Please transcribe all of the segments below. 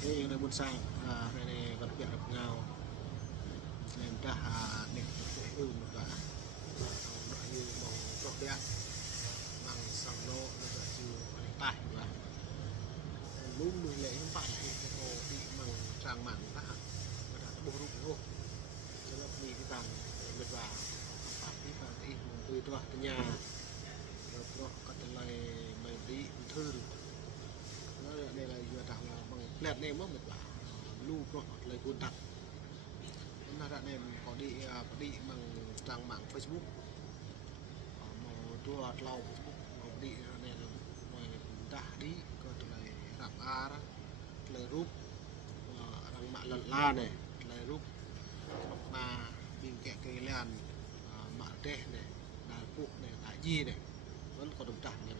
Ini udah munsang, ini kerja ngau, lên ta để hưu một cả, đã như mong tốt đẹp, bằng sòng lô nó đã như này tài và lúc mười lệ không phải là cái hồ bị bằng tràng mảng ta và đã bổ rụng vô, cho nên vì cái bằng mệt vào, phạt đi vào đi mình tùy tọa từ nhà, rồi có thể là mình đi thư nó đây là vừa tạo bằng lẹt này mất mệt vào, lưu nó lại cuốn đặt nó đã nên có đi bằng trang mạng Facebook màu tua lau Facebook màu đi này là ngoài đã đi có từ này làm a đó lời rút rằng mạng lần la này lời rút mà bình kẹt cây lan mạng tê này đài phụ này đại gì này vẫn còn đồng tảng này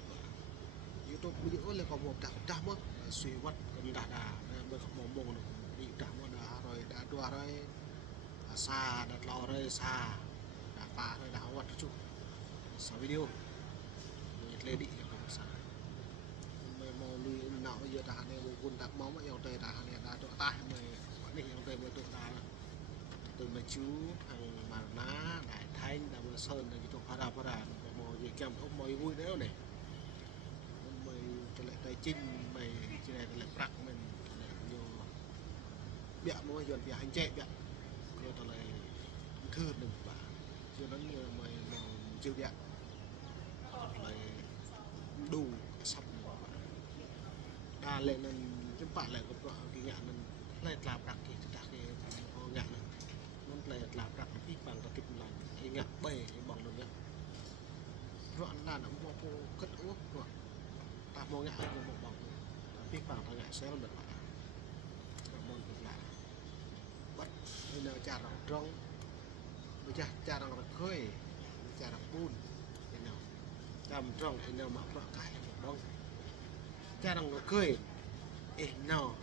YouTube ví dụ là còn một trăm á suy vật còn đà mới không mong mong được bị trăm đã rồi đã đua rồi xa đặt lò rồi xa đã phá rồi đã vật chút sáu video lên đi không xa mày mò lui nào bây giờ đã này quân đặt máu mà yêu tề đã này đã chỗ tai mày quản lý yêu tề mới chỗ ta từ mà chú hàng màn ná đại thanh đã vừa sơn là cái chỗ phá đà mò gì kèm không mò vui nữa này mày cái lại tài chính mày cái này lại bạc mình lại nhiều bịa mua dọn bịa hành chạy bịa rồi tao lại thư đừng và cho nó như mày mà chưa bịa lại đủ sắp đa lên nên cái bạn lại có cái nhạn nên lại làm đặc cái nhạn này nó lại làm đặc cái bằng cái kịch là cái nhạn bể cái bằng được nhá rồi là nó mua cô cất úp rồi ta mua nhạn cái một bằng cái bằng ta nhạn sẽ được lại môn được lại bắt bây giờ trả rau trong bây giờ trả rau khơi trả rau bún thế nào làm trong thế nào mà bạc cái một đông cha đang nó cười nào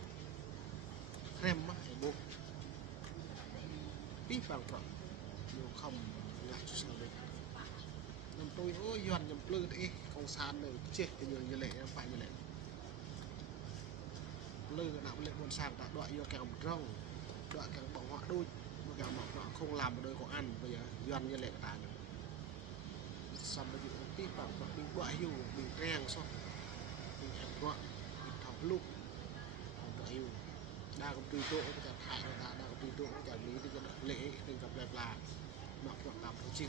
krem á bố tí bằng trọn nhiều không ngại sao được nhầm tôi ôi doan nhầm lư đấy không san được chết thì nhiều như lệ phải như lệ lư nào lệ buồn sang đã đoạn vô kèo rong đoạn càng bỏ họ đôi mà kèo mọc nó không làm một đôi có ăn bây giờ doan như lệ ta nữa xong bây giờ tí bằng trọn mình bại dù mình rèn xong mình hẹp gọn mình thọc lúc bại dù đa công ty tổ cái hại là đa công ty tổ cái lý thì cái lễ mình gặp đẹp là mặc quảng cáo thời trình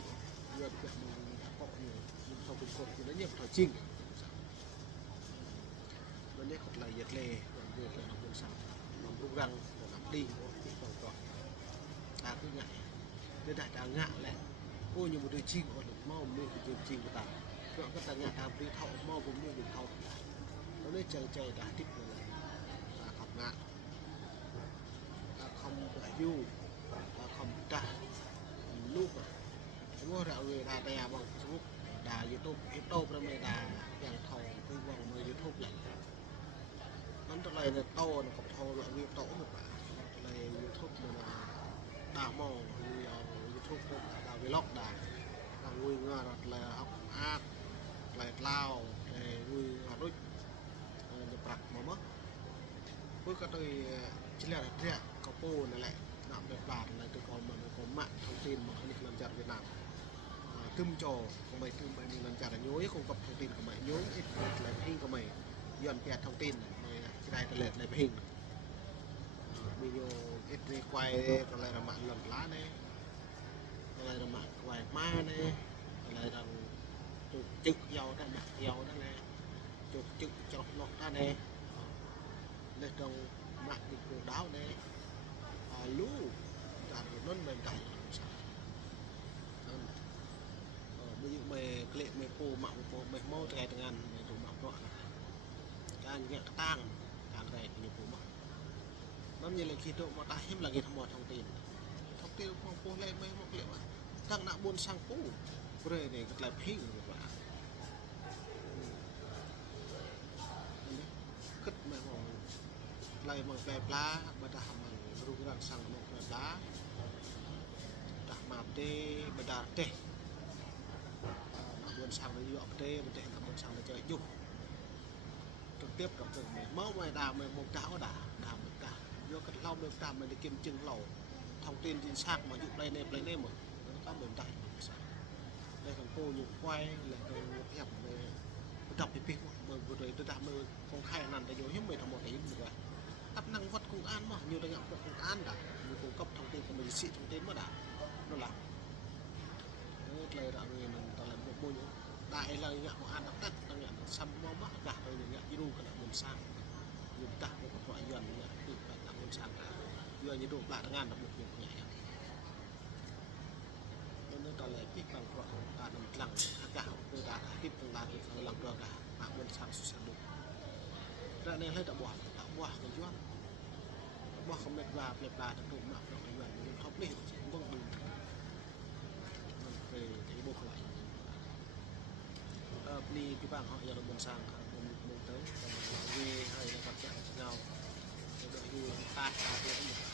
vừa việc mình đã có nhiều nhưng sau cùng cuộc thì nó nhiều thời trình nó nhất là nhiệt lề còn việc là buồn sáng nó rung răng và nắm đi nó bị vào còn ta cứ ngại nên đại ta ngại lại ôi như một đôi chim còn được mau mua cái chim của ta chọn các ta ngại ta đi thọ mau cũng mua được thọ nó nên chờ chờ đã thích rồi ta học ngại ta không phải du ta không ta lúc mua rượu người ta đè bằng Facebook đà YouTube là mình đà dạng thầu cái vòng người YouTube lại nó từ này là to nó còn thầu loại video tổ một bạn này YouTube là đà mò YouTube đà vlog đà người ngờ là học art lại lao người đôi nhập rạc mà mất với các tôi chỉ là thế có cô này lại làm đẹp bản là tôi có mạng thông tin mà anh làm chặt Việt Nam tươm trò của mày tươm mày làm chặt là nhối không cập thông tin của mày nhối ít lại hình của mày dọn kẹt thông tin này cái này là lại hình video ít quay còn lại là mạng lần lá này còn lại là mạng quay ma này còn lại là chụp chữ dầu đó đặt dầu đó này chụp chữ chọc lọt ra này lên trong mạng bị cổ đáo này lú trả nó mềm cày bây giờ mày lệ mày phô mạo mày mô cái từng ăn mày tụ mạo nọ cái nhẹ tang càng này thì nhiều phô mạo nó như là khi tụ mà ta hiếm là cái thông tin phong phô lên mấy một liệu tăng nặng buôn sang phú rồi này rất là phí của bạn cất mày mong lại bằng về lá mà ta bằng rung rang sang một về lá ta mà tê mà ta tê buôn sang nó dọn tê mà tê là buôn sang nó chơi dục thực tiếpกับtừngเมื่อไม่ด่าไม่มองก้าวด่าไม่กล้าโยกันเล่าไม่กล้าไม่ได้เก็บจึงเราทองตีนจินซากมาอยู่ในเน่หมดแล้วก็เหมือนได้เลยของcôอยู่ควายเลยตัวแอบเลยดับไปปีมือเลยตัวดำมือคงไข่นั่นแต่โยหิ้มไม่ทำหมดเห็นดีกว่าตับนังวัดคงอ่านมาอยู่ในอย่างคงอ่านด่าอยู่คงcấp thông tin của mình sĩ thông tin màด่าnó làเลยเราเงินตอนแรกบุญได้เลยเนี่ยของอันดับแรกตอนนี้ซ้ำมองว่าด่าเลยเนี่ยยูรูกันละมุนสร้างยูด่าเป็นคนย้อนเนี่ยคือแบบละมุนสร้างด่าย้อนยูรูด่างานระบบอย่างใหญ่nênตอนแรกที่บางคนด่านำหลังอากาศคือด่าที่ตรงด่าคือหลังตัวด่าบางมุนสร้างสุดสนุกแล้วเนี่ยให้ตะบวกันย้อนว่าเขาเม็ดว่าเปลือกปลาทั้งตัวมากเราไม่ย้อนมันท็อปนี่ต้องดูมันเป็นที่บุกไหลđi cái bảng họ giờ là buồn sang buồn tới về hay là gặp chuyện nhau để đợi người ta ta